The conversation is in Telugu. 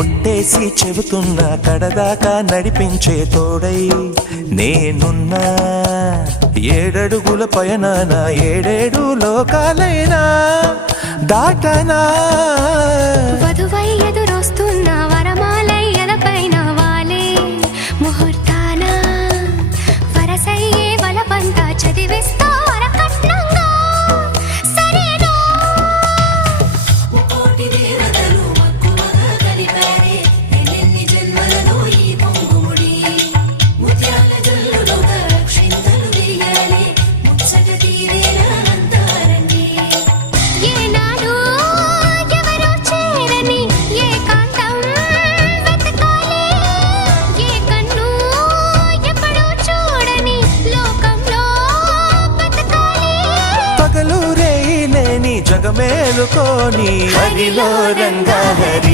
ఒట్టేసి చెబుతున్నా కడదాకా నడిపించే తోడై నేనున్నా. 7 అడుగుల పయనాన 7 లోకాలైనా దాటనా. వధువై ఎదురొస్తున్న వరమాలయ్యలపైన వాలే ముహూర్తాన వరసయ్యే వలపంతా చదివిస్తా వరకట్నంగా. సరేనా కోటి దేవతలు మక్కువగా కలిపారే ఎన్నెన్ని జన్మలలో ఈ పొంగుముడి ముత్యాల జల్లులుగా క్షింతలు వేయాలి ముచ్చట తీరేలా అంతారండి. ఏనాడు ఎవరో చేరని ఏకాంతం వెతకాలి. ఏ కన్ను ఎప్పుడూ చూడని లోకంలో బతకాలి. పగలు రేయి లేని జగమేలుకోని హరిలో రంగా హరి.